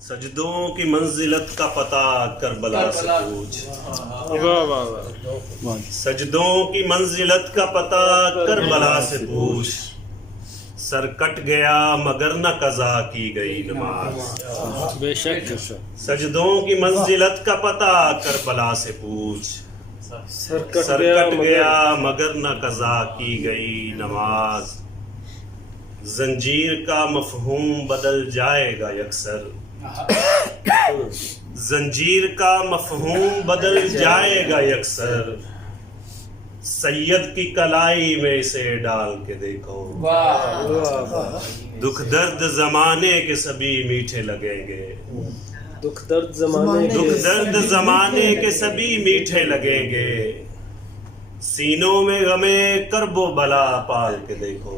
سجدوں کی منزلت کا پتہ کربلا سے پوچھ. سجدوں کی منزلت کا پتہ کربلا سے پوچھ. سر کٹ گیا مگر نہ قضا کی گئی نماز. بے شک سجدوں کی منزلت کا پتہ کربلا سے پوچھ. سر کٹ گیا مگر نہ قضا کی گئی نماز. زنجیر کا مفہوم بدل جائے گا یکسر. زنجیر کا مفہوم بدل جائے گا یکسر. سید کی کلائی میں اسے ڈال کے دیکھو. دکھ درد زمانے کے سبھی میٹھے لگیں گے. دکھ درد زمانے کے سبھی میٹھے لگیں گے. سینوں میں غمے کرب و بلا پال کے دیکھو.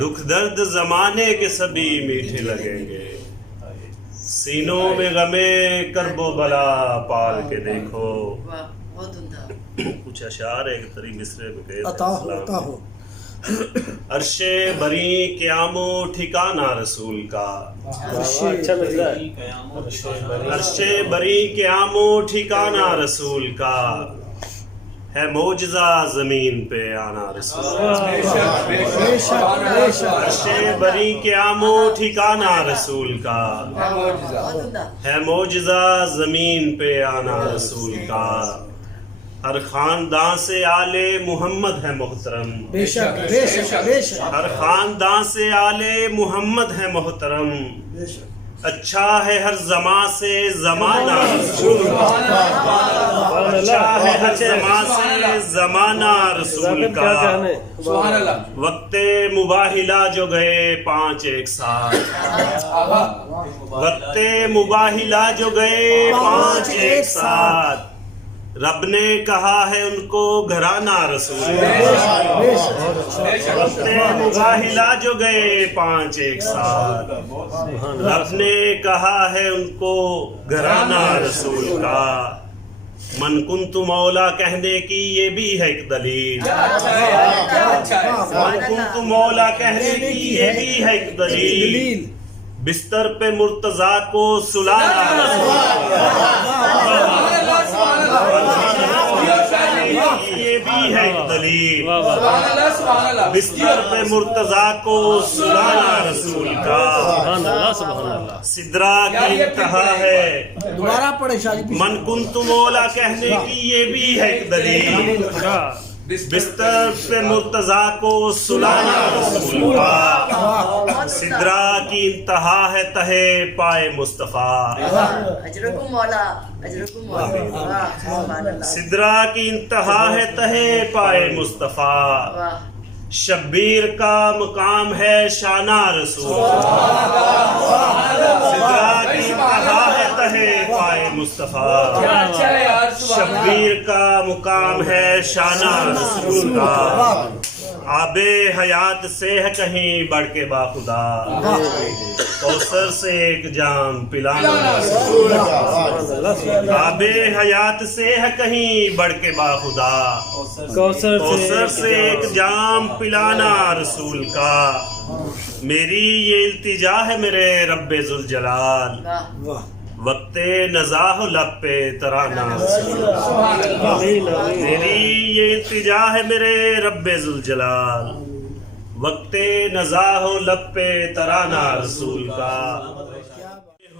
دکھ درد زمانے کے سبھی میٹھے لگیں گے. سینوں میں غمے کرب و بلا پال کے دیکھو. کچھ اشعار ایک طری مصرے میں کہتے ہیں. عرش بری قیام و ٹھکانہ رسول کا. عرش بری قیام و ٹھکانہ رسول کا. ہے معجزہ زمین پہ آنا رسول کا. عرش بری قیام و ٹھکانہ رسول کا. ہے معجزہ زمین پہ آنا رسول کا. ہر خاندان سے آل محمد ہے محترم. ہر خاندان سے آل محمد ہے محترم. اچھا ہے ہر زمان سے زمانہ رسول کا. اچھا ہے ہر زمان سے زمانہ رسول کا. وقت مباہلہ جو گئے 5 ایک ساتھ. وقت مباہلہ جو گئے 5 ایک ساتھ. رب نے کہا ہے ان کو گھرانہ رسول کا. وقت مباہلہ جو گئے 5 ایک ساتھ. رب نے کہا ہے ان کو گھرانہ رسول کا. من کنت مولا کہنے کی یہ بھی ہے ایک دلیل. من کنت مولا کہنے کی یہ بھی ہے ایک دلیل. بستر پہ مرتضیٰ کو سلانا یہ بھی ہے ایک دلیل. بستر پہ مرتضیٰ کو سلانا رسول کا. سدرا کی انتہا ہے. من کنت مولا کہنے کی یہ بھی ہے ایک دلیل. بستر پہ مرتضیٰ کو سلانا رسول کا. سدرا کی انتہا ہے تہے پائے مصطفیٰ. سدرا کی انتہا ہے تہے پائے مصطفیٰ. شبیر کا مقام ہے شانہ رسول. سدرا کی انتہا ہے تہے پائے مصطفیٰ. شبیر کا مقام ہے شانہ رسول کا. آب حیات سے ہے کہیں بڑھ کے باخدا. کوثر سے ایک جام پلانا رسول کا. آب حیات سے ہے کہیں بڑھ کے باخدا. کوثر سے ایک جام پلانا رسول کا. میری یہ التجا ہے میرے رب ذوالجلال. وقت نزاہ لب پہ ترانہ رسول کا. میری یہ التجا ہے میرے رب ذوالجلال. وقت نزاہ لب پہ ترانہ رسول کا.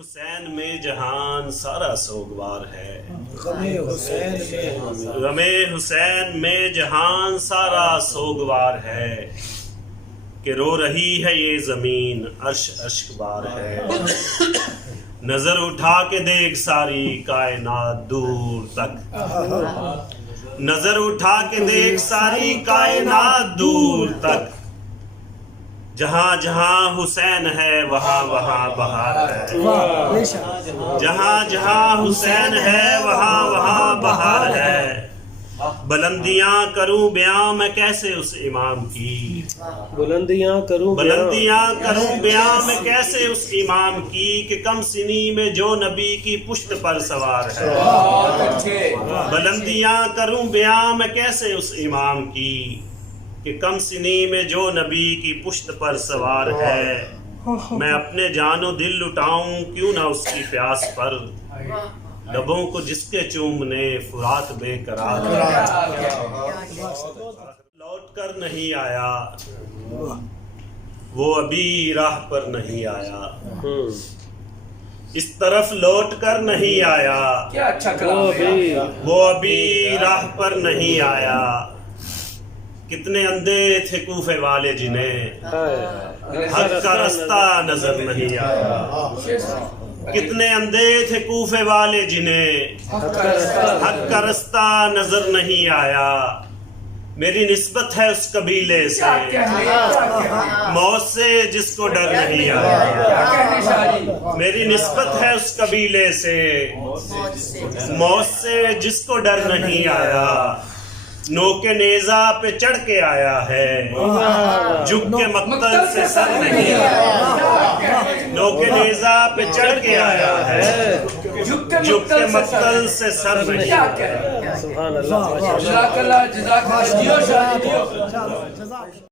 حسین میں جہان سارا سوگوار ہے. غم حسین میں جہان سارا سوگوار ہے. کہ رو رہی ہے یہ زمین عرش اشک بار ہے. نظر اٹھا کے دیکھ ساری کائنات دور تک. نظر اٹھا کے دیکھ ساری کائنات دور تک. جہاں جہاں حسین ہے وہاں وہاں بہار ہے. جہاں جہاں حسین ہے وہاں وہاں بہار ہے. بلندیاں کروں بیاں میں کیسے اس امام کی. بلندیاں کروں بیاں میں کیسے اس امام کی. کہ کم سنی میں جو نبی کی پشت پر سوار ہے. بلندیاں کروں بیاں میں کیسے اس امام کی. کہ کم سنی میں جو نبی کی پشت پر سوار ہے. میں اپنے جان و دل لٹاؤں کیوں نہ اس کی پیاس پر، لبوں کو جس کے چومنے فرات بے قرار لوٹ کر نہیں آیا، وہ ابھی راہ پر نہیں آیا، اس طرف لوٹ کر نہیں آیا، کیا اچھا کلام ہے۔ وہ ابھی راہ پر نہیں آیا۔ کتنے اندھے تھے کوفے والے جنہیں حق کا رستہ نظر نہیں آیا، کتنے اندھے تھے کوفے والے جنہیں حق کا رستہ نظر نہیں آیا۔ میری نسبت ہے اس قبیلے سے، موت سے جس کو ڈر نہیں آیا، میری نسبت ہے اس قبیلے سے، موت سے جس کو ڈر نہیں آیا، نوک نیزہ پہ چڑھ کے آیا ہے، جھک کے مقتل سے سر نہیں آیا، نوک نیزہ پہ چڑھ کے آیا ہے، جھک کے مقتل سے سر نہیں آیا۔ سبحان اللہ، جزاک اللہ، جزاک اللہ، جیو شاہ جیو۔